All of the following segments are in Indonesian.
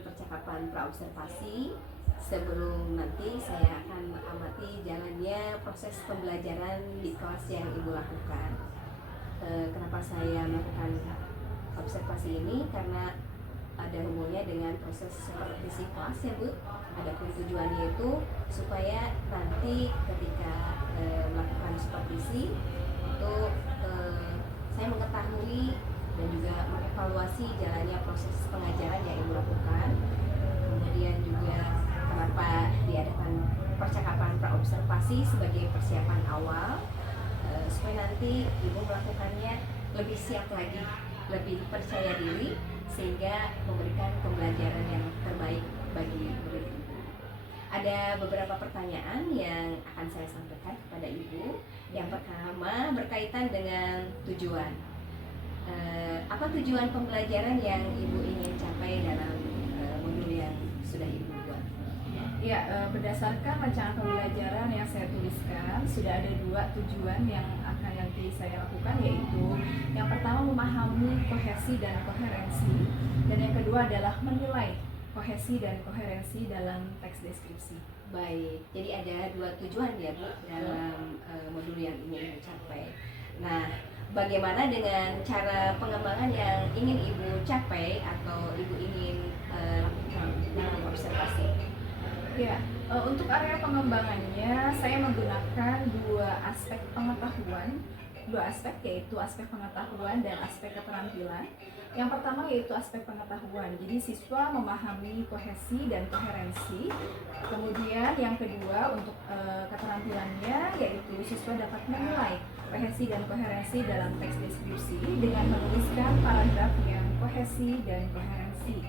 percakapan praobservasi sebelum nanti saya akan mengamati jalannya proses pembelajaran di kelas yang Ibu lakukan. Kenapa saya melakukan observasi ini? Karena ada hubungannya dengan proses supervisi kelas ya Bu. Adapun tujuannya itu supaya nanti ketika melakukan supervisi itu saya mengetahui dan juga mengevaluasi jalannya proses pengajaran yang Ibu lakukan. Kemudian juga kenapa diadakan percakapan praobservasi sebagai persiapan awal supaya nanti Ibu melakukannya lebih siap lagi, lebih percaya diri sehingga memberikan pembelajaran yang terbaik bagi murid Ibu. Ada beberapa pertanyaan yang akan saya sampaikan kepada Ibu. Yang pertama berkaitan dengan tujuan. Apa tujuan pembelajaran yang Ibu ingin capai dalam modul yang sudah Ibu buat? Ya, berdasarkan rancangan pembelajaran yang saya tuliskan, sudah ada 2 tujuan yang akan nanti saya lakukan, yaitu yang pertama memahami kohesi dan koherensi, dan yang kedua adalah menilai kohesi dan koherensi dalam teks deskripsi. Baik, jadi ada 2 tujuan ya Bu dalam modul yang ingin dicapai. Nah, bagaimana dengan cara pengembangan yang ingin Ibu capai atau Ibu ingin lakukan dalam observasi? Ya, untuk area pengembangannya saya menggunakan 2 aspek pengetahuan, 2 aspek, yaitu aspek pengetahuan dan aspek keterampilan. Yang pertama yaitu aspek pengetahuan, jadi siswa memahami kohesi dan koherensi. Kemudian yang kedua untuk keterampilannya yaitu siswa dapat menilai kohesi dan koherensi dalam teks deskripsi dengan menuliskan paragraf yang kohesi dan koherensi.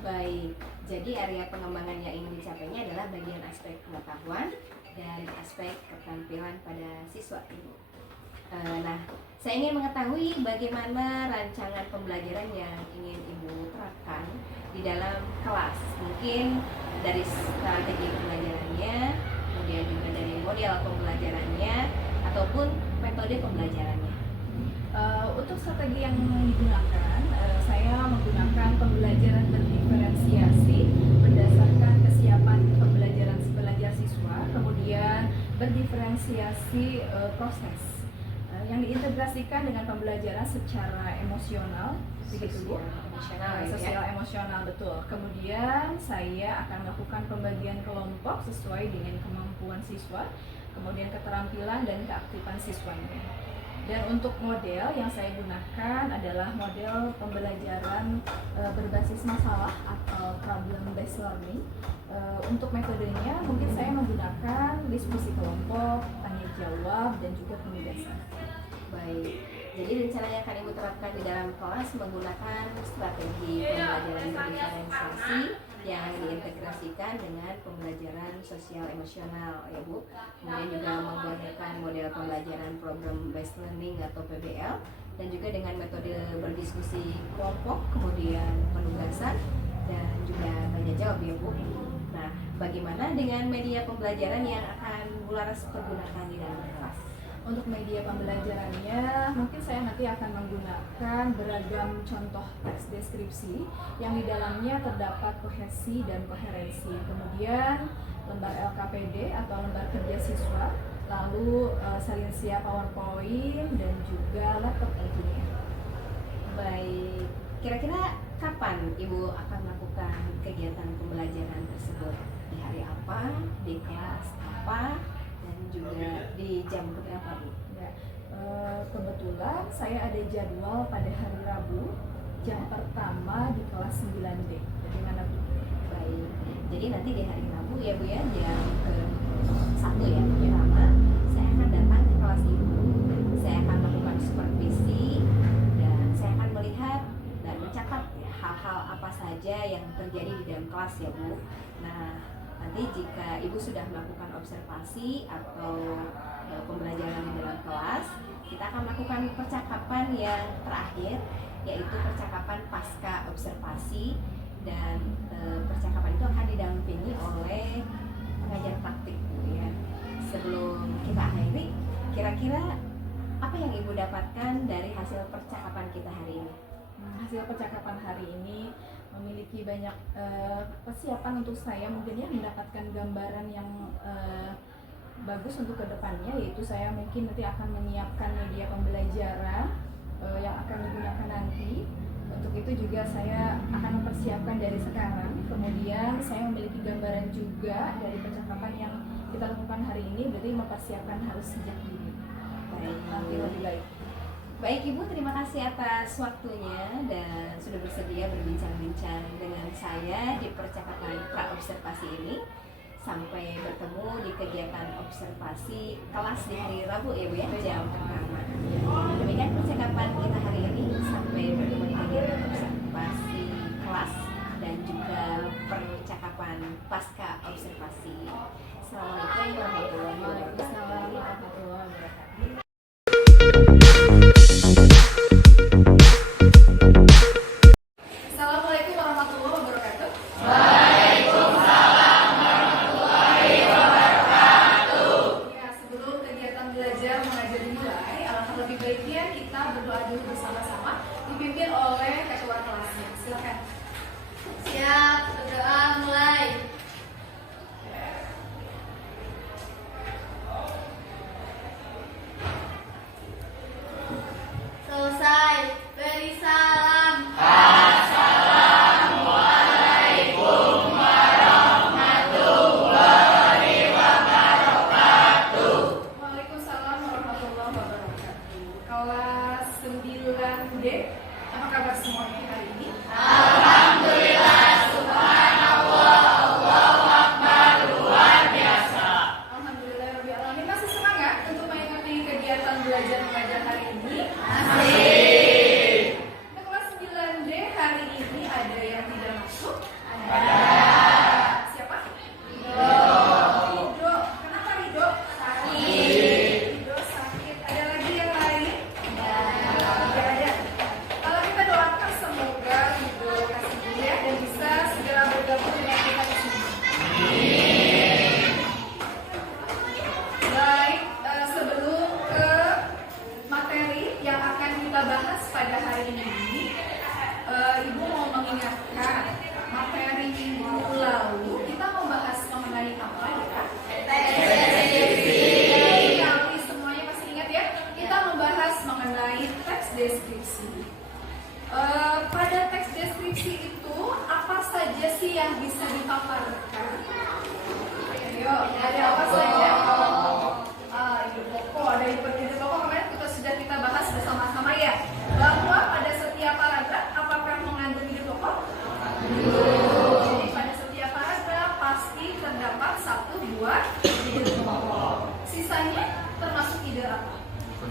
Baik, jadi area pengembangan yang ingin dicapainya adalah bagian aspek pengetahuan dan aspek keterampilan pada siswa Ibu. Nah, saya ingin mengetahui bagaimana rancangan pembelajaran yang ingin Ibu terapkan di dalam kelas. Mungkin dari strategi pembelajarannya, kemudian juga dari model pembelajarannya, ataupun metode pembelajarannya. Untuk strategi yang digunakan, saya menggunakan pembelajaran berdiferensiasi berdasarkan kesiapan pembelajaran belajar siswa, kemudian berdiferensiasi proses yang diintegrasikan dengan pembelajaran secara emosional, begitu Bu? Sosial emosional, betul. Kemudian saya akan melakukan pembagian kelompok sesuai dengan kemampuan siswa, kemudian keterampilan dan keaktifan siswanya. Dan untuk model yang saya gunakan adalah model pembelajaran berbasis masalah atau problem based learning. Untuk metodenya mungkin saya menggunakan diskusi kelompok, tanya jawab, dan juga penugasan. Baik, jadi rencana yang akan Ibu terapkan di dalam kelas menggunakan strategi pembelajaran berdiferensiasi yang diintegrasikan dengan pembelajaran sosial emosional ya Bu. Kemudian juga menggunakan model pembelajaran problem based learning atau PBL, dan juga dengan metode berdiskusi kelompok, kemudian penugasan dan juga tanya jawab ya Bu. Nah, bagaimana dengan media pembelajaran yang akan Bu Laras pergunakan di dalam kelas? Untuk media pembelajarannya, mungkin saya nanti akan menggunakan beragam contoh teks deskripsi yang di dalamnya terdapat kohesi dan koherensi. Kemudian lembar LKPD atau lembar kerja siswa, lalu salin siap PowerPoint dan juga laptop tentunya. Baik, kira-kira kapan Ibu akan melakukan kegiatan pembelajaran tersebut? Di hari apa? Di kelas apa? Dan juga di jam berapa Bu? Ya, kebetulan saya ada jadwal pada hari Rabu jam pertama di kelas 9D. Bagaimana Bu? Baik, jadi nanti di hari Rabu ya Bu ya, jam ke-1 ya, pertama saya akan datang ke kelas Ibu. Saya akan melakukan supervisi dan saya akan melihat dan mencatat ya, hal-hal apa saja yang terjadi di dalam kelas ya Bu. Nah, nanti jika Ibu sudah melakukan observasi atau pembelajaran di dalam kelas, kita akan melakukan percakapan yang terakhir, yaitu percakapan pasca observasi. Dan percakapan itu akan didampingi oleh pengajar praktik Bu ya. Sebelum kita akhiri, kira-kira apa yang Ibu dapatkan dari hasil percakapan kita hari ini? Hasil percakapan hari ini memiliki banyak persiapan untuk saya mungkin ya mendapatkan gambaran yang bagus untuk kedepannya, yaitu saya mungkin nanti akan menyiapkan media pembelajaran yang akan digunakan nanti. Untuk itu juga saya akan mempersiapkan dari sekarang. Kemudian saya memiliki gambaran juga dari percakapan yang kita lakukan hari ini, berarti mempersiapkan harus sejak dini. Nanti lebih baik. Baik Ibu, terima kasih atas waktunya dan sudah bersedia berbincang-bincang dengan saya di percakapan pra-observasi ini. Sampai bertemu di kegiatan observasi kelas di hari Rabu ya Bu ya, jam pertama. Demikian percakapan kita hari ini. Sampai bertemu di kegiatan observasi kelas dan juga percakapan pasca observasi. Assalamualaikum warahmatullahi wabarakatuh. Assalamualaikum warahmatullahi wabarakatuh. Ya, sebelum kegiatan belajar mengajar dimulai, alangkah lebih baiknya kita berdoa dulu bersama-sama, dipimpin oleh ketua kelasnya. Silakan. Siap, berdoa mulai. Selesai, beri salam. Waalaikumsalam warahmatullahi wabarakatuh. Kelas 9D, apa kabar semuanya hari ini? Alhamdulillah Rabbil Alamin. Masih semangat untuk mengikuti kegiatan belajar mengajar hari ini? Untuk kelas 9D hari ini ada yang tidak masuk? Ada. Siapa? Rido. Kenapa Rido? Sakit. Rido sakit. Ada lagi yang lain? Tidak ada. Kalau kita doakan semoga Rido kasih dia dan bisa segera bergabung dengan kita di sini. Baik, sebelum ke materi yang akan kita bahas pada hari ini, Ibu mau mengingatkan materi minggu lalu kita membahas mengenai apa ya? Tapi semuanya masih ingat ya? Kita membahas mengenai teks deskripsi. Pada teks deskripsi itu apa saja sih yang bisa dipaparkan? Ayo, ada apa saja? Ide pokok, ada ide pokok kemarin kita bahas bersama-sama ya, bahwa pada setiap paragraf apakah mengandung ide pokok? Jadi pada setiap paragraf pasti terdapat 1-2 ide pokok. Sisanya termasuk ide apa?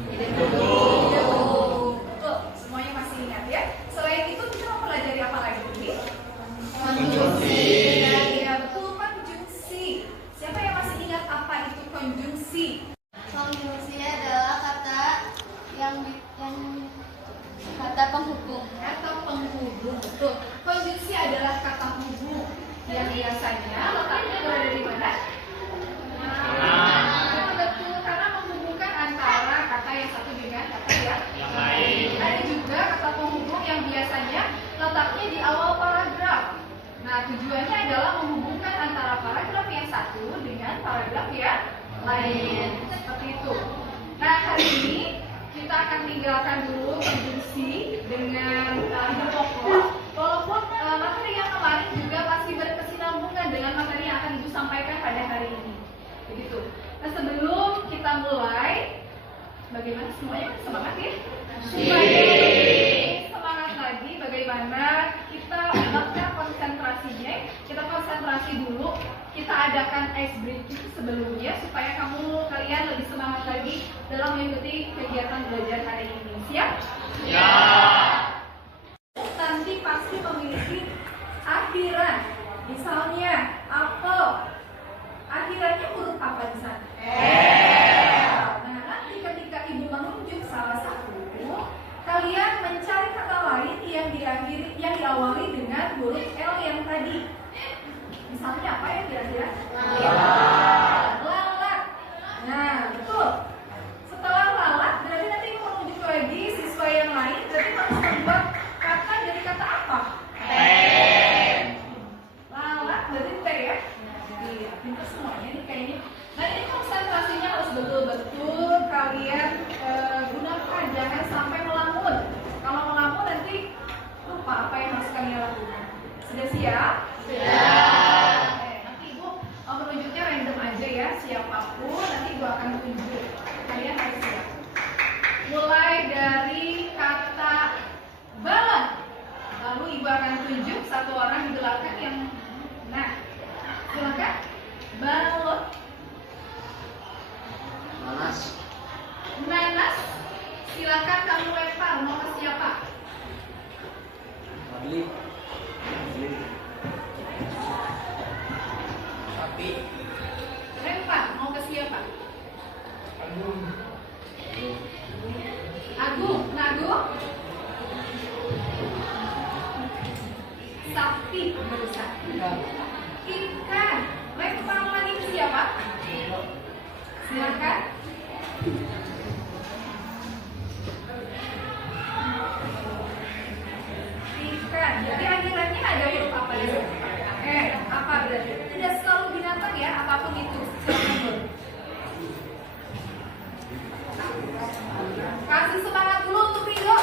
Ide pokok. Betul, semuanya masih ingat ya. Selain itu kita mempelajari apa lagi? Konjungsi. Ya betul, konjungsi. Siapa yang masih ingat apa itu konjungsi? Konjungsi adalah kata yang kata penghubung. Kata penghubung, betul. Konjungsi adalah kata penghubung yang biasanya letaknya berada di mana? Betul, karena menghubungkan antara kata yang satu dengan kata yang lain. Ada juga kata penghubung yang biasanya letaknya di awal paragraf. Nah, tujuannya adalah menghubungkan antara paragraf yang satu dengan paragraf yang lain. Seperti itu. Nah, hari ini kita akan tinggalkan dulu konjungsi dengan ide pokok. Walaupun materi yang kemarin juga pasti berkesinambungan dengan materi yang akan Ibu sampaikan pada hari ini. Begitu. Nah, sebelum kita mulai, bagaimana semuanya semangat ya? Semangat lagi. Bagaimana kita melakukan konsentrasinya? Kita konsentrasi dulu. Kita adakan ice breaking sebelumnya supaya kalian lebih semangat lagi dalam mengikuti kegiatan belajar hari ini. Siap? Nanti pasti memiliki akhiran. Misalnya apel. Akhirannya huruf apa di sana? Nah, nanti ketika Ibu menunjuk salah satu, kalian mencari kata lain yang diawali dengan huruf L yang tadi. Misalnya apa ya kira-kira? Lalat. Nah, betul. Setelah lalat, berarti nanti Ibu menunjuk lagi siswa yang lain, berarti harus membuat kata dari kata apa? Sudah siap? Sudah. Nanti Ibu menunjuknya random aja ya, siapapun nanti Ibu akan tunjuk. Kalian harus siap. Mulai dari kata balon. Lalu Ibu akan tunjuk satu orang di belakang yang silakan. Balon. Nanas. Silakan kamu lempar, mau ke siapa? Sapi. Lempar, mau ke siapa? Agung, Nagung. Sapi berusaha. Ikan. Lempar lagi ke siapa? Silakan. Ikan. Jadi akhirannya ada huruf apa ya? Apa berarti? Tidak selalu binatang ya, apapun itu. Silakan. Kasih semangat dulu untuk Ridho.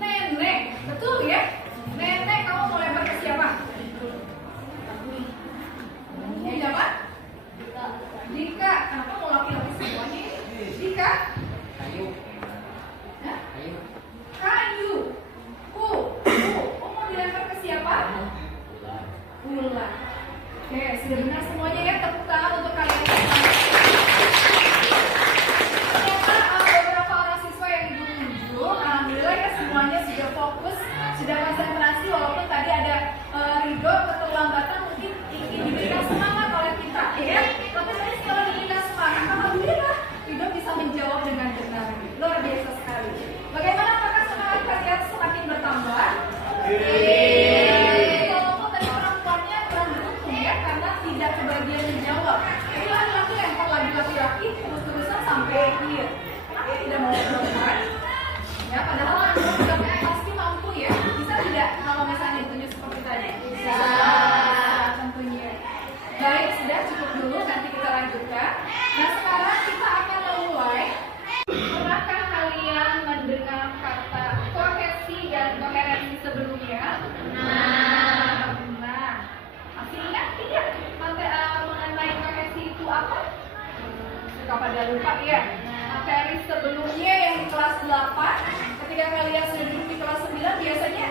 Nenek, betul ya? Nenek, kamu mau lempar ke siapa? Ya, siapa? Dika. Kenapa mau laki-laki semuanya? Dika? Hah? Kayu. Mau dilempar ke siapa? Ular. Oke, sudah benar semuanya ya. Tepuk tangan untuk kalian. Ternyata beberapa orang siswa yang Ibu tunjuk, alhamdulillah ya semuanya sudah fokus, sudah konsentrasi walaupun tadi ada Ridho keterlambatan mungkin ingin diberikan semangat oleh kita ya. Tapi tadi setelah diberikan semangat, alhamdulillah Ridho bisa menjawab dengan benar. Luar biasa sekali. Bagaimana apakah semangat kalian semakin bertambah? Walaupun tadi orang tuanya kurang beruntung ya karena tidak kebagian menjawab. Jadi laki-laki lempar lagi laki-laki terus-terusan sampai akhir. Kenapa tidak mau berubah? Ya padahal juga pasti mampu ya. Bisa tidak kalau misalnya ditunjuk seperti tadi? Bisa. Tentunya. Baik, sudah cukup dulu. Nanti kita lanjutkan. Nah sekarang kita akan memulai. Pernahkah kalian mendengar kata kohesi dan koherensi sebelumnya? Masih ingat tidak mengenai kohesi itu apa? Suka pada lupa ya. Materi sebelumnya yang di kelas 8, ketika kalian sudah duduk di kelas 9 biasanya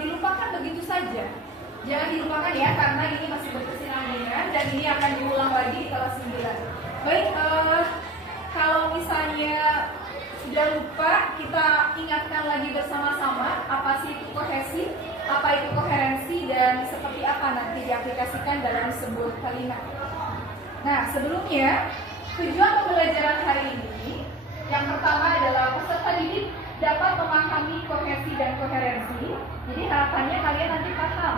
dilupakan begitu saja. Jangan dilupakan ya karena ini masih berkesinambungan dan ini akan diulang lagi di kelas 9. Baik, kalau misalnya sudah lupa, kita ingatkan lagi bersama-sama apa sih itu kohesi, apa itu koherensi, dan seperti apa nanti diaplikasikan dalam sebuah kalimat. Nah, sebelumnya, tujuan pembelajaran hari ini, yang pertama adalah peserta didik dapat memahami kohesi dan koherensi. Jadi harapannya kalian nanti paham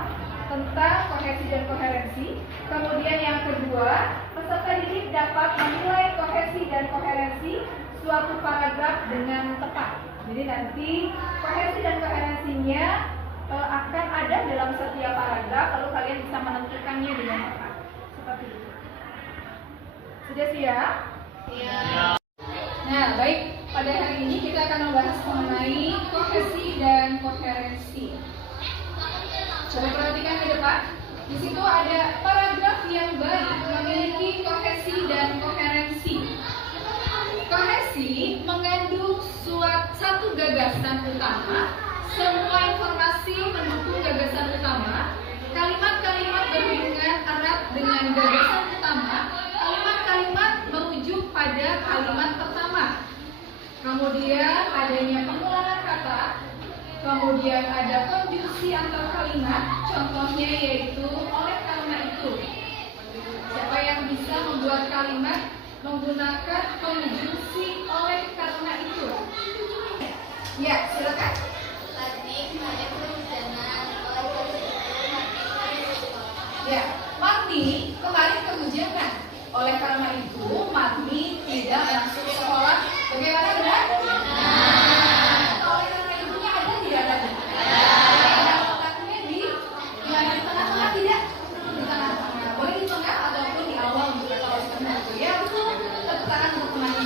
tentang kohesi dan koherensi. Kemudian yang kedua, peserta didik dapat menilai kohesi dan koherensi suatu paragraf dengan tepat. Jadi nanti kohesi dan koherensinya akan ada dalam setiap paragraf, lalu kalian bisa menentukannya dengan tepat. Seperti itu. Sudah siap? Siap. Nah, baik. Pada hari ini kita akan membahas mengenai kohesi dan koherensi. Coba perhatikan ke depan. Di situ ada paragraf yang baik memiliki kohesi dan koherensi. Kohesi mengandung satu gagasan utama, semua informasi mendukung gagasan utama, kalimat-kalimat berhubungan erat dengan gagasan utama, kalimat-kalimat merujuk pada kalimat pertama. Kemudian adanya pengulangan kata, kemudian ada konjungsi antar kalimat, contohnya yaitu oleh karena itu. Siapa yang bisa membuat kalimat menggunakan konjungsi oleh karena itu? Ya, silakan. Ya, Magni kemarin kehujanan. Oleh karena itu, Magni tidak langsung sekolah. Bagaimana benar? Oleh karena itunya ada tidak ada? Ada. Letaknya di tengah-tengah tidak? Di tengah-tengah. Boleh di tengah ataupun di awal untuk kalau benar. Ya, betul. Tepuk tangan untuk teman.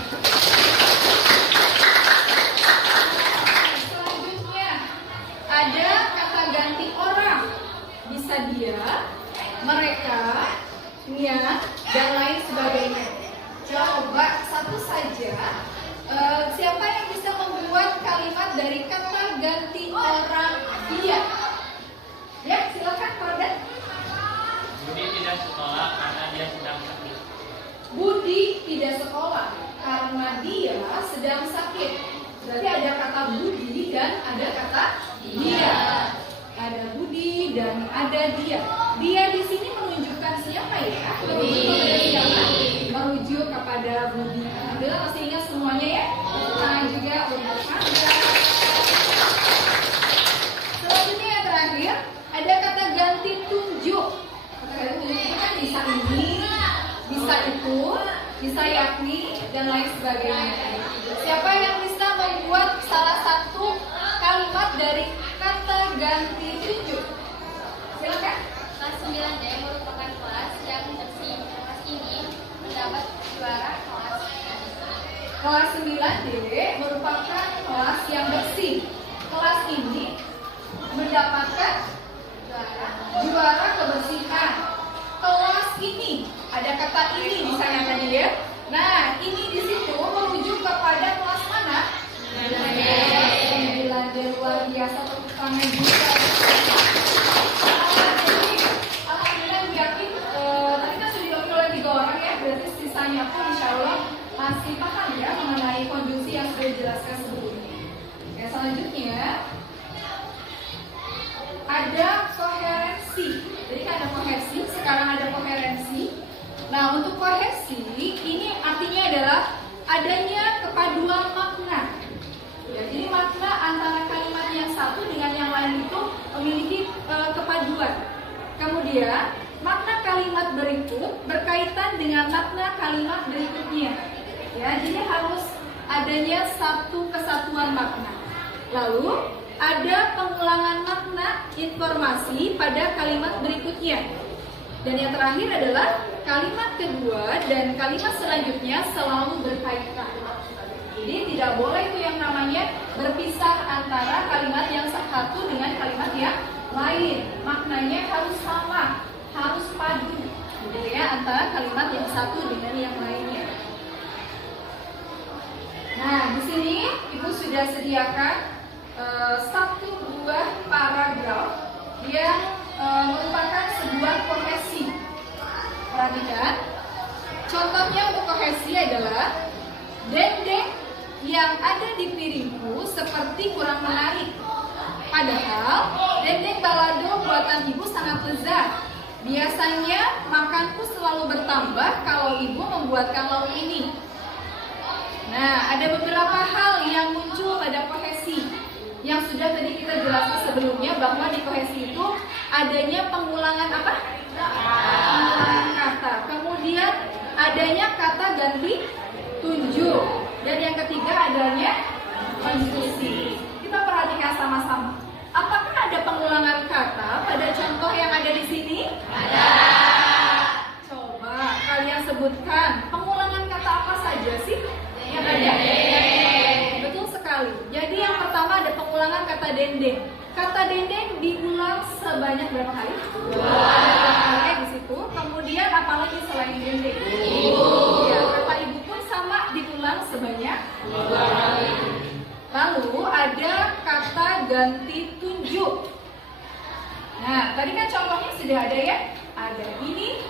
dari kata ganti orang dia. Ya, silakan Kordan. Budi tidak sekolah karena dia sedang sakit. Budi tidak sekolah karena dia sedang sakit. Berarti ada kata Budi dan ada kata dia. Ada Budi dan ada dia. Dia di sini menunjukkan siapa ya? Merujuk kepada Budi. Alhamdulillah masih ingat semuanya ya? Nah juga untuk Anda. Selanjutnya yang terakhir ada kata ganti tunjuk. Kata ganti tunjuk itu kan bisa ini, bisa itu, bisa yakni dan lain sebagainya. Siapa yang bisa membuat salah satu kalimat dari kata ganti tunjuk? Silakan. Kelas 9D merupakan kelas yang bersih. Kelas ini mendapat juara kelas. Kelas 9D merupakan kelas yang bersih. Kelas ini mendapatkan juara kebersihan. Kelas ini ada kata ini di sana tadi ya. Nah, ini di situ merujuk kepada kelas mana? 9D luar biasa, tepuk tangan juga. Alhamdulillah yakin tadi kan sudah dilakukan oleh 3 orang ya, berarti sisanya pun insya Allah masih paham ya mengenai konjungsi yang sudah dijelaskan sebelumnya. Ya, selanjutnya ada koherensi. Jadi kan ada kohersi, sekarang ada koherensi. Nah, untuk kohersi ini artinya adalah adanya kepaduan makna. Ya, jadi makna antara kalimat yang satu dengan yang lain itu memiliki kepaduan. Kemudian makna kalimat berikut berkaitan dengan makna kalimat berikutnya. Ya, jadi harus adanya satu kesatuan makna. Lalu ada pengulangan makna informasi pada kalimat berikutnya. Dan yang terakhir adalah kalimat kedua dan kalimat selanjutnya selalu berkaitan. Jadi tidak boleh itu yang namanya berpisah antara kalimat yang satu dengan kalimat yang lain. Maknanya harus sama, harus padu, gitu ya, antara kalimat yang satu dengan yang lainnya. Nah, di sini Ibu sudah sediakan satu buah paragraf yang merupakan sebuah kohesi. Perhatikan, contohnya untuk kohesi adalah dendeng yang ada di piringku seperti kurang menarik. Padahal dendeng balado buatan ibu sangat lezat. Biasanya makanku selalu bertambah kalau ibu membuatkan lauk ini. Nah, ada beberapa hal yang muncul pada kohesi yang sudah tadi kita jelaskan sebelumnya, bahwa di kohesi itu adanya pengulangan apa? Pengulangan kata. Kemudian adanya kata ganti tunjuk. Dan yang ketiga adanya konjungsi. Kita perhatikan sama-sama. Apakah ada pengulangan kata pada contoh yang ada di sini? Ada. Coba kalian sebutkan pengulangan kata apa saja sih yang ada? Betul sekali. Jadi yang pertama ada pengulangan kata dendeng. Kata dendeng diulang sebanyak berapa kali? 2 kali di situ. Kemudian apalagi selain dendeng? Ya, kata ibu pun sama diulang sebanyak 2 kali. Lalu ada kata ganti tunjuk. Nah, tadi kan contohnya sudah ada ya. Ada ini,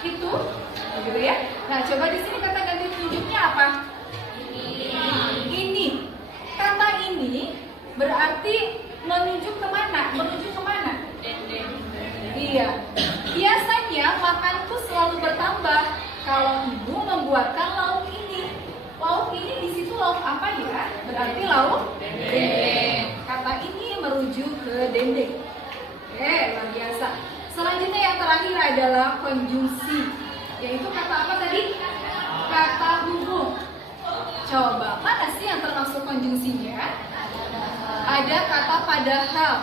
itu, gitu ya. Nah, coba di sini kata ganti tunjuknya apa? Ini. Kata ini berarti menunjuk kemana? Menuju kemana? Iya. Biasanya makanku selalu bertambah kalau ibu membuatkan lauk ini. Lauk ini di situ lauk apa ya? Berarti lauk dendeng. Kata ini merujuk ke dendeng. Oke, luar biasa. Selanjutnya yang terakhir adalah konjungsi, yaitu kata apa tadi? Kata hubung. Coba, mana sih yang termasuk konjungsinya? Ada kata padahal.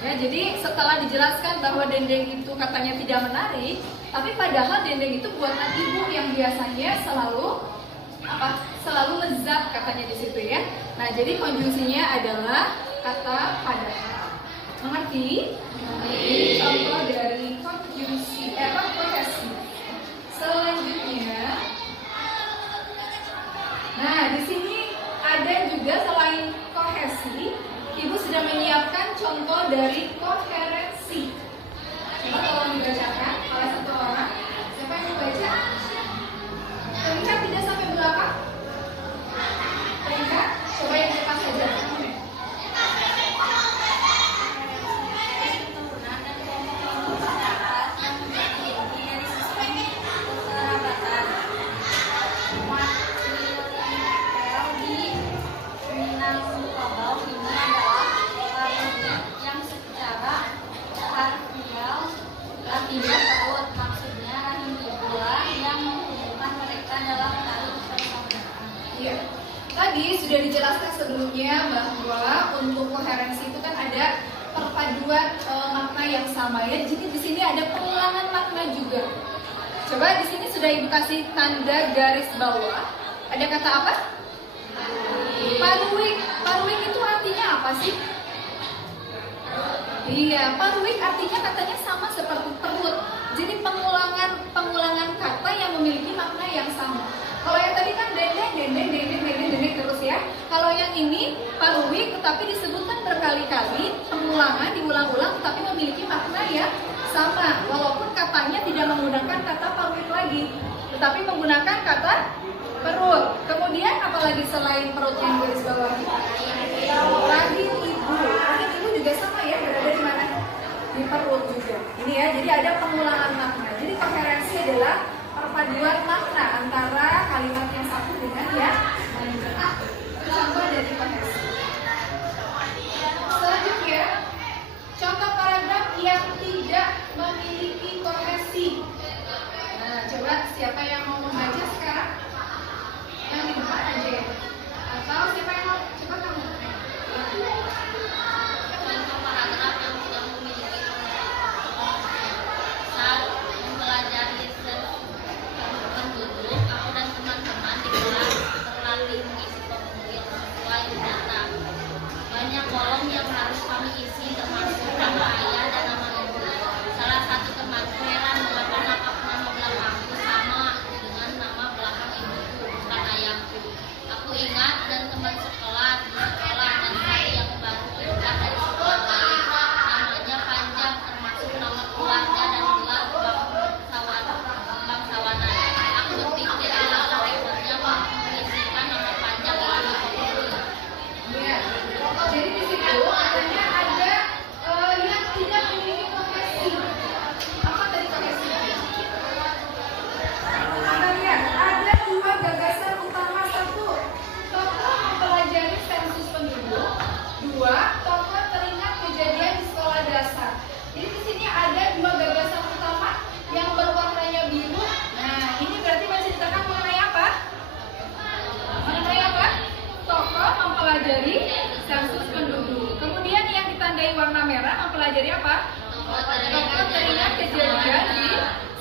Ya, jadi setelah dijelaskan bahwa dendeng itu katanya tidak menarik, tapi padahal dendeng itu buatan ibu yang biasanya selalu apa? Selalu lezat katanya di situ ya. Nah, jadi konjungsinya adalah kata padahal. Mengerti? Ini contoh dari konjungsi kohesi. Selanjutnya, nah di sini ada juga selain kohesi dari koherensi. Coba tolong dibacakan oleh satu orang. Siapa yang mau baca? Terlihat tidak sampai belakang? Terlihat? Coba yang cepat saja. Tidak terut, maksudnya rahim ibulah yang menghubungkan mereka dalam tali persaudaraan. Iya. Tadi sudah dijelaskan sebelumnya bahwa untuk koherensi itu kan ada perpaduan makna yang sama ya. Jadi di sini ada pengulangan makna juga. Coba di sini sudah Ibu kasih tanda garis bawah. Ada kata apa? Paruwik. Paruwik itu artinya apa sih? Iya, paruwik artinya katanya sama seperti perut. Jadi pengulangan kata yang memiliki makna yang sama. Kalau yang tadi kan dendeng terus ya. Kalau yang ini paruwik tetapi disebutkan berkali-kali, pengulangan diulang-ulang tetapi memiliki makna yang sama. Walaupun katanya tidak menggunakan kata paruwik lagi, tetapi menggunakan kata perut. Kemudian apalagi selain perut yang garis bawah? Rahim ibu. Rahim ibu juga sama ya, berada di mana? Di perut juga. Ini ya, jadi ada pengulangan makna. Jadi koherensi adalah perpaduan makna antara kalimat yang satu dengan yang lain. Itu contoh dari koherensi. Selanjutnya, contoh paragraf yang tidak memiliki kohesi. Nah, coba siapa yang mau membaca sekarang? Yang di depan aja ya. Atau siapa yang mau? Coba kamu. Contoh paragraf yang tidak memiliki saat mempelajari penduduk, aku dan teman-teman di kelas terlatih mengisi formulir sesuai data. Banyak kolom yang harus kami isi termasuk nama ayah dan nama ibu. Salah satu temanku heran mengapa nama belakangku sama dengan nama belakang ibuku, bukan ayahku. Aku ingat dan teman sekolah di sekolah dan saya yang baru pindah dari sekolah lain. Namanya panjang termasuk nama keluarga dan gelar bangsawanan. Aku berpikir alangkah repotnya mengisikan nama panjang ini di formulir. Ya. Jadi di situ katanya ada yang tidak memiliki kohesi. Apa tadi kohesi? Anda lihat ada dua gagasan utama. Satu, tokoh mempelajari sensus penduduk. Dua, tokoh teringat kejadian di sekolah dasar. Jadi di sini ada dua gagasan utama yang berwarnanya biru. Nah, ini berarti menceritakan mengenai apa? Mengenai apa? Tokoh mempelajari sensus penduduk. Kemudian yang ditandai warna merah mempelajari apa? Tokoh teringat kejadian di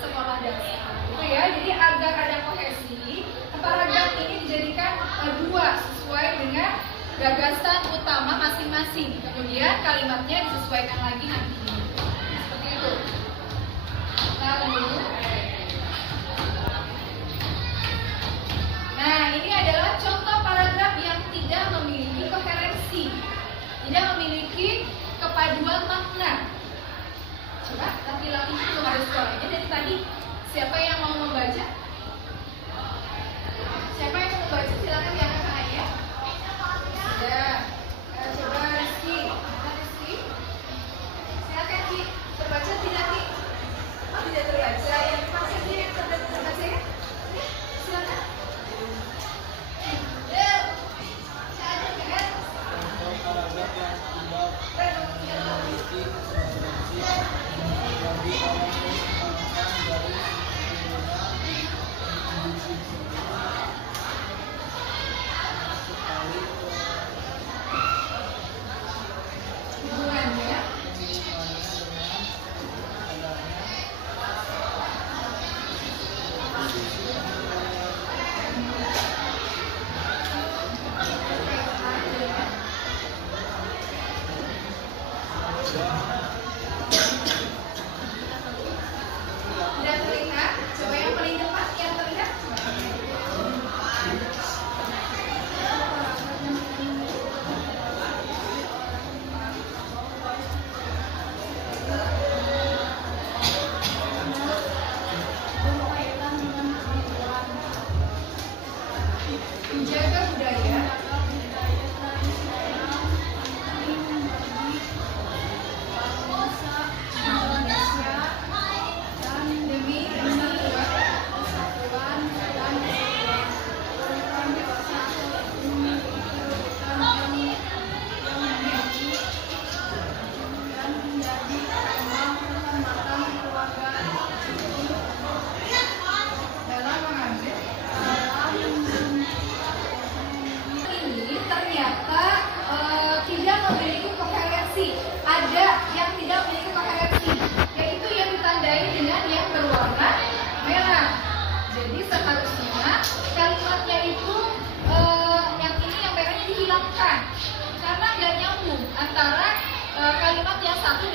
sekolah dasar. Itu ya, jadi agar ada kohesi, paragraf ini dijadikan dua sesuai dengan gagasan utama masing-masing. Kemudian kalimatnya disesuaikan lagi nanti. Seperti itu. Kita dulu. Nah, ini adalah contoh paragraf yang tidak memiliki koherensi, tidak memiliki kepaduan makna. Coba laki-laki itu harus suaranya dari tadi. Siapa yang mau membaca? Siapa yang mau membaca? Silakan diangkat tangannya. Sudah. Coba Rizky. Rizky. Silakan Ki. Terbaca tidak Ki? Oh, tidak terbaca. Yang terbaca dia yang terbaca ya? Silakan. Hubungannya tidak terlihat. Coba yang paling depan yang terlihat.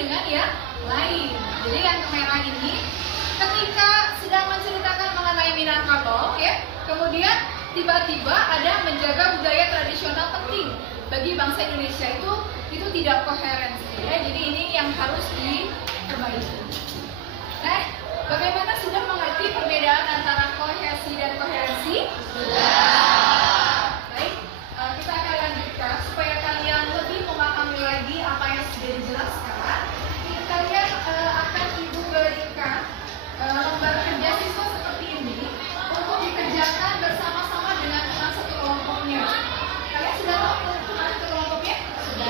dengan yang lain. Jadi yang merah ini ketika sedang menceritakan mengenai Minangkabau, ya, kemudian tiba-tiba ada menjaga budaya tradisional penting bagi bangsa Indonesia, itu tidak koheren, ya. Jadi ini yang harus diperbaiki. Nah, bagaimana sudah mengerti perbedaan antara kohesi dan koherensi? Baik, kita akan lanjutkan supaya kalian lebih memahami lagi apa yang sudah dijelaskan. Kalian akan Ibu berikan lembar kerja siswa seperti ini untuk dikerjakan bersama-sama dengan teman satu kelompoknya. Kalian sudah tahu teman satu kelompoknya? Sudah.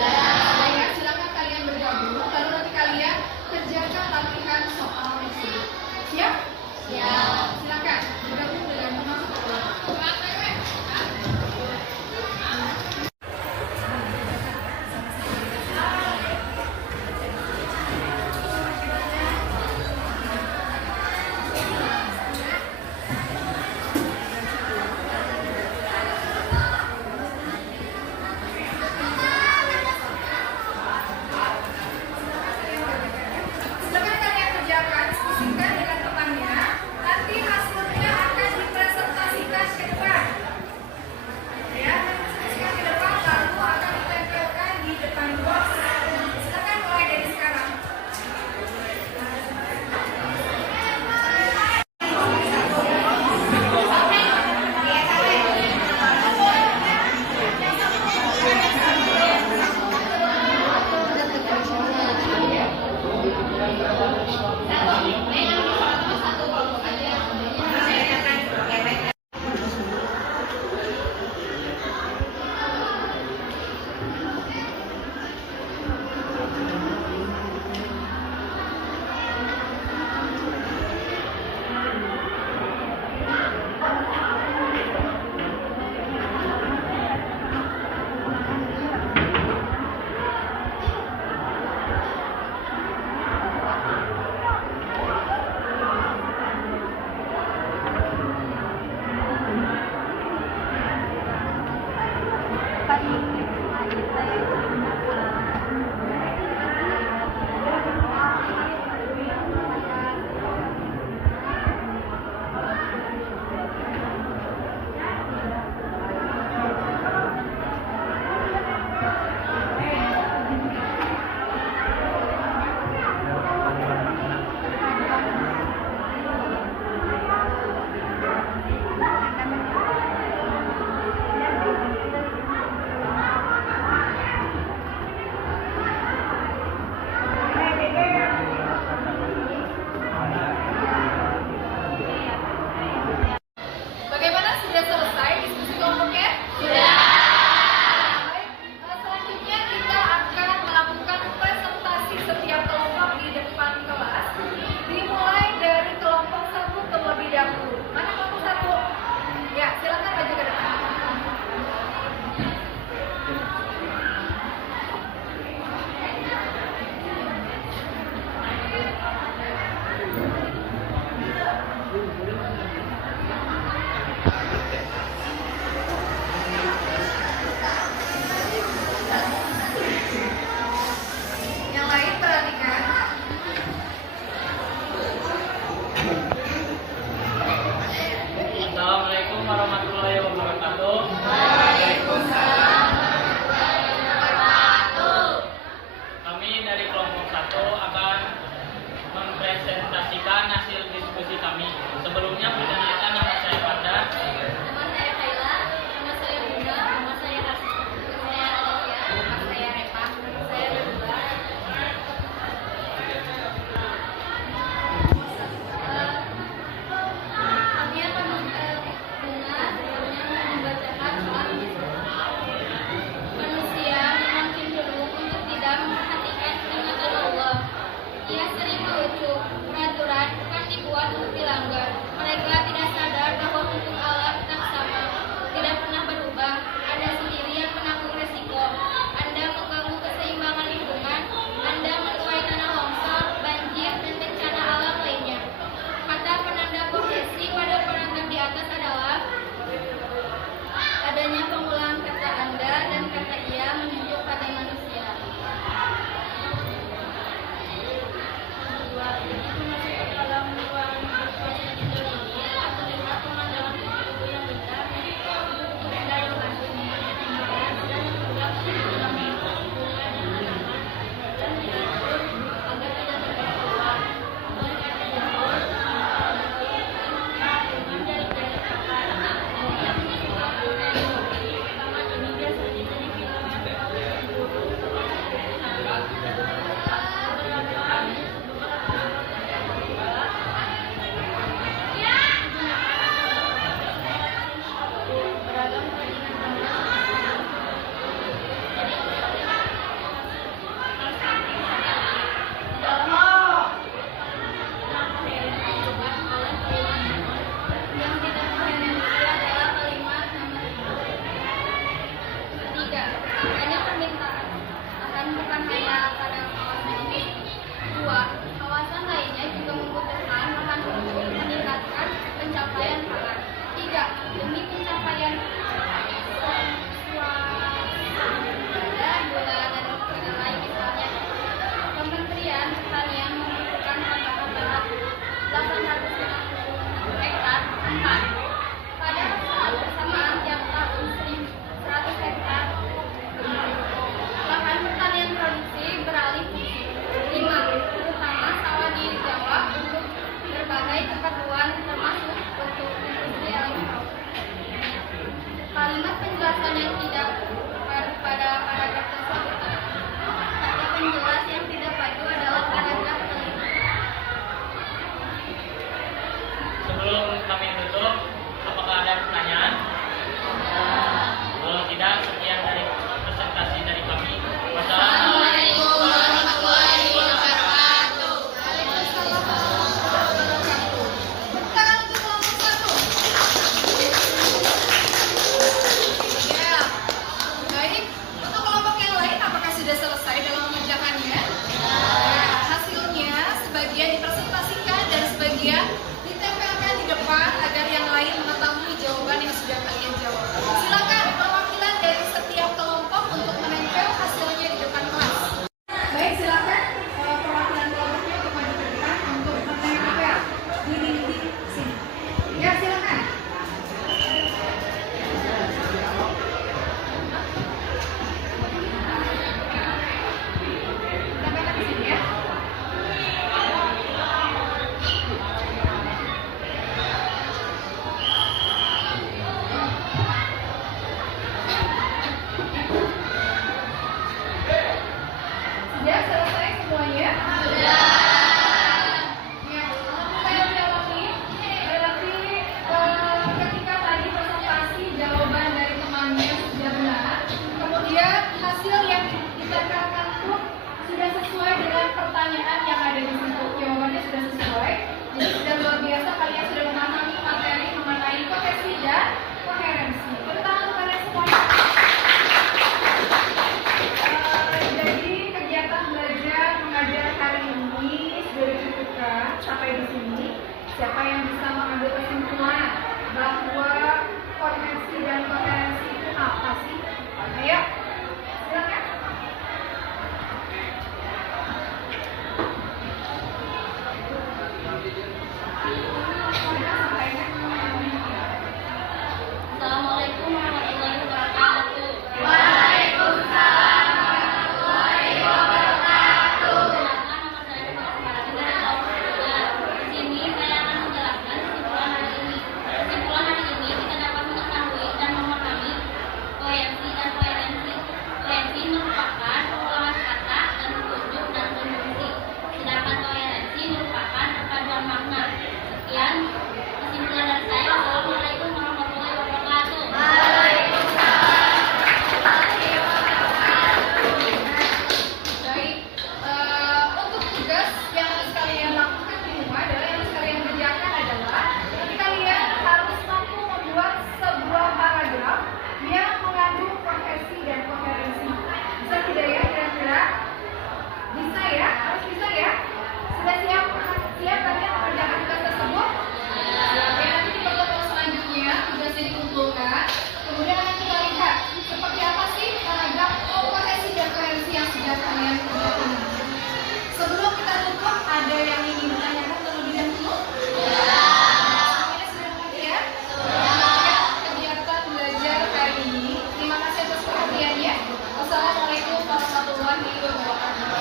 Ya, silakan kalian bergabung, lalu nanti kalian kerjakan latihan soal tersebut. Siap? Siap. Silakan bergabung dengan teman satu kelompok. Ya, alhamdulillah udah alamin. Berarti ketika tadi presentasi jawaban dari temannya sudah benar, kemudian hasil yang didapatkan pun sudah sesuai dengan pertanyaan yang ada di situ. Jawabannya sudah sesuai. Jadi sudah luar biasa, kalian sudah memahami materi mengenai kohesi dan koherensi. Tepuk tangan untuk kalian semuanya. Jadi kegiatan belajar mengajar hari ini sudah dicukupkan sampai di sini. Siapa yang bisa mengambil kesimpulan bahwa kohesi dan koherensi itu apa sih? Ayo, silakan. Assalamualaikum warahmatullahi wabarakatuh. Perkenalkan, nama saya Di sini saya akan menjelaskan kesimpulan hari ini. Kesimpulan hari ini kita dapat mengetahui dan memahami koherensi dan koherensi. Koherensi merupakan pengulangan kata dan petunjuk dan konjungsi. Sedangkan koherensi merupakan perpaduan makna. Sekian kesimpulan dari saya. Wassalamualaikum warahmatullahi wabarakatuh. Baik, untuk tugas yang harus kalian lakukan di rumah adalah yang harus kalian kerjakan adalah kalian harus mampu membuat sebuah paragraf yang mengandung kohesi dan koherensi. Bisa tidak ya kira-kira? Bisa ya? Harus bisa ya? Sudah siap? Siap kalian mengerjakan tugas tersebut? Oke, nanti di pertemuan selanjutnya tugasnya dikumpulkan. Kemudian akan kita lihat seperti apa sih paragraf kohesi dan koherensi yang sudah kalian kerjakan. Sebelum kita tutup, ada yang ingin ditanyakan terlebih dahulu? Semuanya sudah mengerti ya? Kegiatan belajar hari ini. Terima kasih atas perhatiannya. Wassalamualaikum warahmatullahi wabarakatuh.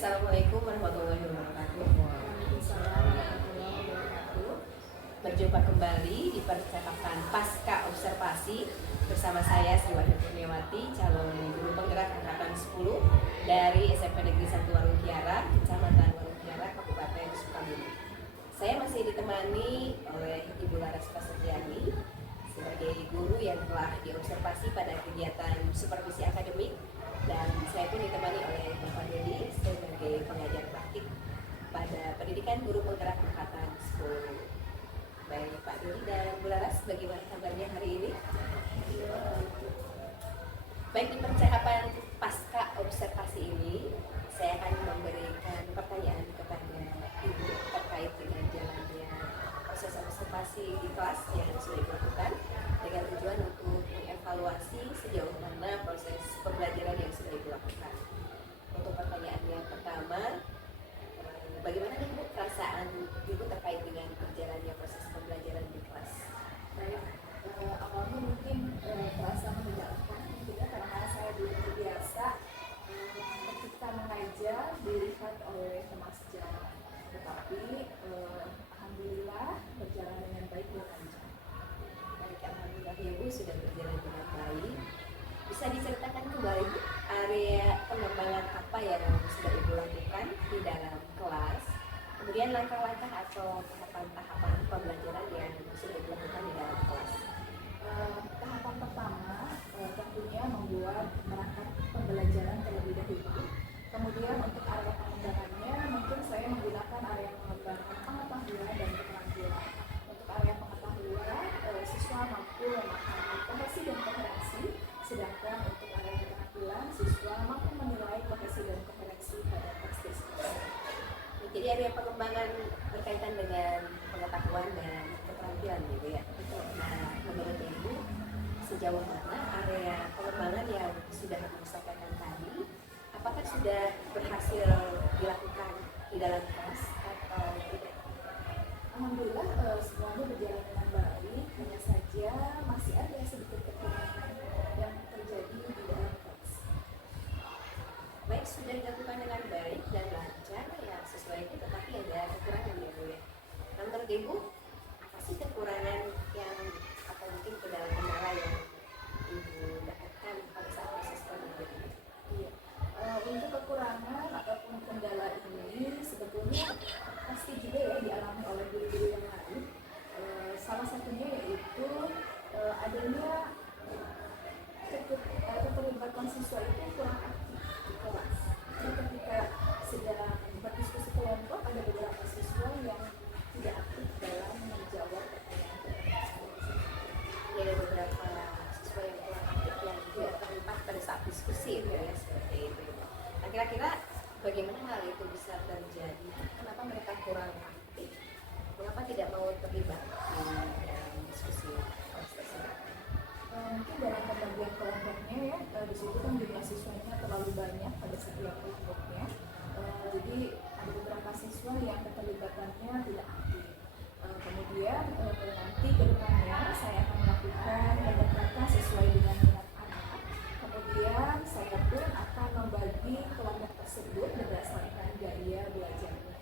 Assalamualaikum warahmatullahi wabarakatuh. Berjumpa kembali di percakapan pasca observasi bersama saya Sri Wahyu Kurniawati, calon guru penggerak angkatan 10 dari SMP Negeri 1 Warung Kiara, Kecamatan Warung Kiara, Kabupaten Sukabumi. Saya masih ditemani oleh Ibu Laras Prasetyani sebagai guru yang telah diobservasi pada kegiatan supervisi akademik, dan saya pun ditemani oleh Bapak Dodi sebagai pengajar praktik pada pendidikan guru penggerak angkatan 10. Baik Pak Dodi dan Bu Laras, bagaimana kabarnya hari ini? Baik, di percakapan pasca observasi ini saya akan memberikan pertanyaan kepada Ibu terkait dengan jalannya proses observasi di kelas yang sudah dilakukan dengan tujuan untuk mengevaluasi sejauh mana proses pembelajaran yang sudah dilakukan. Untuk pertanyaan yang pertama, bagaimana nih Bu perasaan Ibu terkait dengan berjalannya proses pembelajaran di kelas? Baik, awalnya mungkin terasa menegakkan juga karena saya belum terbiasa ketika mengajar dilihat oleh teman sejarah. Tetapi alhamdulillah berjalan dengan baik dan lancar. Baik, alhamdulillah ya Bu, sudah berjalan dengan baik. Bisa diceritakan kembali Bu, area pengembangan apa yang sudah Ibu lakukan di dalam kelas, kemudian langkah-langkah atau tahapan-tahapan pembelajaran yang sudah dilakukan di dalam kelas. Tahapan pertama tentunya membuat perangkat pembelajaran terlebih dahulu. Kemudian untuk area pengembangannya mungkin saya menggunakan area pengembangan pengetahuan dan keterampilan. Untuk area pengetahuan siswa mampu memahami kohesi dan koherensi, sedangkan untuk area keterampilan siswa mampu menilai kohesi dan koherensi pada teks diskusi. Jadi area pengembangan berkaitan dengan pengetahuan dan keterampilan gitu ya. Nah, menurut Ibu, sejauh mana area pengembangan yang sudah Ibu sampaikan tadi, apakah sudah berhasil dilakukan di dalam kelas atau tidak? Alhamdulillah semuanya berjalan dengan baik, hanya saja masih ada sedikit kekurangan yang terjadi di dalam kelas. pembagian kelompoknya ya, di situ kan jumlah siswanya terlalu banyak pada setiap kelompoknya. Jadi ada beberapa siswa yang keterlibatannya tidak aktif. Kemudian nanti ke depannya saya akan melakukan pendekatan sesuai dengan minat anak. Kemudian saya pun akan membagi kelompok tersebut berdasarkan gaya belajarnya.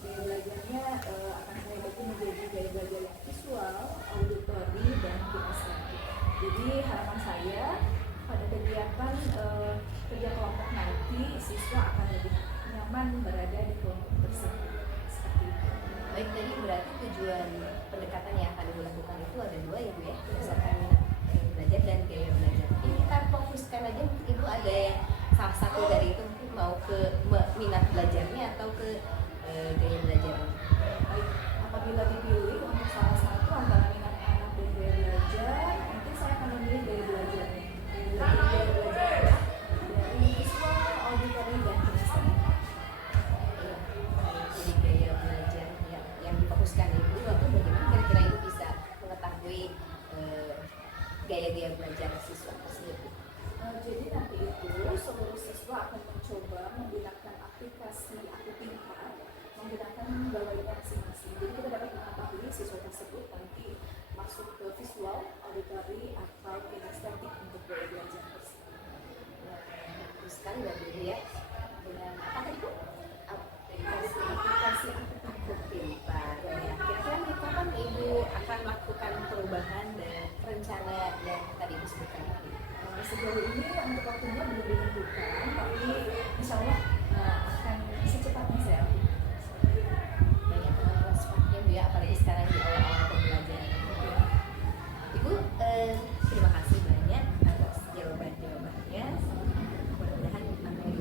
Gaya belajarnya akan saya bagi menjadi gaya belajar yang visual, auditori, dan kinestetik. Jadi harapan saya pada kegiatan kerja kelompok nanti siswa akan lebih nyaman berada di kelompok tersebut. Seperti itu. Baik, jadi berarti tujuan pendekatan yang akan dilakukan itu ada dua ya Bu ya, berdasarkan minat belajar dan gaya belajar. Ini kita fokuskan aja, mungkin Ibu ada yang salah satu dari itu mungkin mau ke minat belajarnya atau ke gaya belajarnya. Baik, apabila dipilih untuk salah satu antara minat anak dan gaya belajar, nanti saya akan memilih gaya belajarnya. Gaya belajar dari visual, auditory, dan kinestetik. Jadi gaya belajar yang difokuskan itu bagaimana kira-kira Ibu bisa mengetahui gaya-gaya belajar siswa tersebut? Jadi nanti itu seluruh siswa akan mencoba menggunakan aplikasi Aku Pintar, menggunakan gawainya masing-masing. Jadi kita dapat mengetahui siswa tersebut nanti masuk ke visual, auditory, atau kinestetik untuk gaya belajar tersebut. Bagus sekali Mbak Dini ya. Dengan apa tadi Bu? Aplikasi Aku Pintar. Ya, kira-kira nih kapan Ibu akan melakukan perubahan dan rencana yang tadi Ibu sebutkan tadi? Sejauh ini untuk waktunya belum ditentukan, tapi insya Allah akan secepatnya saya lakukan. Banyak teman-teman sepatnya Bu ya, apalagi sekarang di awal-awal pembelajaran. Ibu, terima kasih banyak atas jawaban-jawabannya. Mudah-mudahan apa yang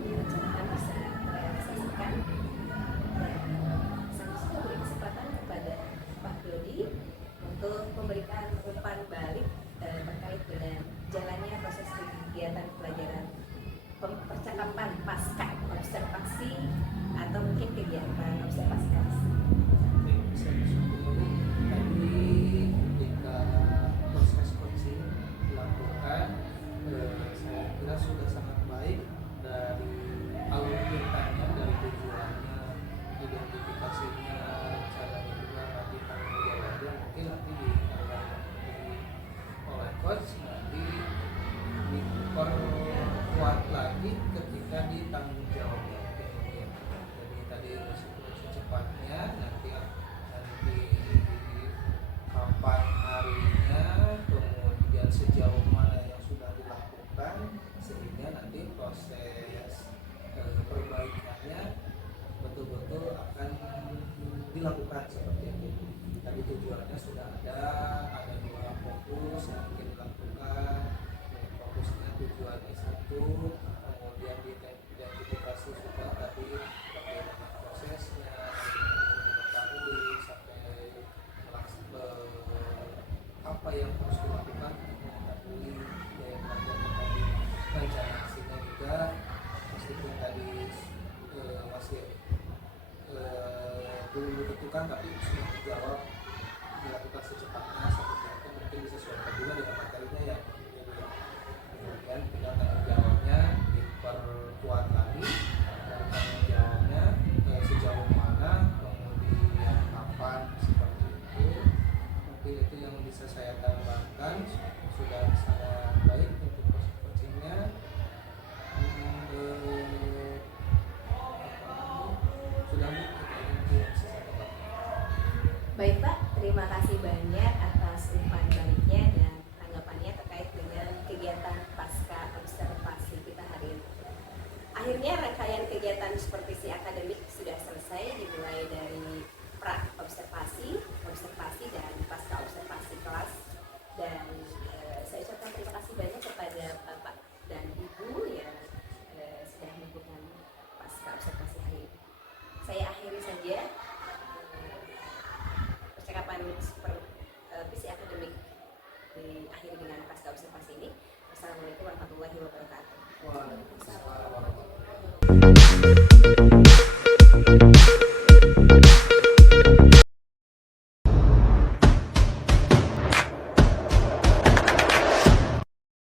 direncanakan bisa terrealisasikan. Dan selanjutnya beri kesempatan kepada Pak Dodi untuk memberikan umpan balik terkait dengan jalannya proses kegiatan pelajaran percakapan pasca observasi atau mungkin kegiatan observasi kelas. Bisa disyukuri tadi ketika proses coaching dilakukan, saya kira sudah sangat baik dari alur ceritanya, dari tujuannya, identifikasinya, caranya juga nanti tanggung jawabnya mungkin nanti oleh coach nanti diperkuat lagi ketika ditanggung jawabnya. Jadi tadi secepatnya nanti kapan harinya, kemudian sejauh mana yang sudah dilakukan, sehingga nanti proses perbaikannya betul-betul akan dilakukan seperti itu. Tadi tujuannya sudah ada dua fokus yang mungkin dilakukan. Fokusnya tujuannya satu, kemudian diidentifikasi sudah tadi bagaimana prosesnya, mengetahui sampai apa yang harus dilakukan untuk mengetahui daya belajar tadi. Rencana aksinya juga meskipun tadi masih belum ditentukan tapi sudah dijawab, dilakukan secepatnya seperti itu, mungkin disesuaikan juga dengan materinya ya. Kemudian tinggal tanggung jawabnya diperkuat lagi, dan tanggung jawabnya sejauh mana, kemudian kapan, seperti itu. Mungkin itu yang bisa saya tambahkan. Sudah sangat baik untuk proses coachingnya. Sudah itu yang bisa saya tambahkan. Baik Pak, terima kasih banyak atas umpan baliknya dan tanggapannya terkait dengan kegiatan pasca observasi kita hari ini. Akhirnya rangkaian kegiatan supervisi akademik sudah selesai, dimulai dari pra observasi, observasi dan pasca observasi kelas. Dan saya ucapkan terima kasih banyak kepada Bapak dan Ibu yang sudah melakukan pasca observasi hari ini. Saya akhiri saja percakapan supervisi akademik diakhiri dengan pasca observasi ini. Wassalamualaikum warahmatullahi wabarakatuh.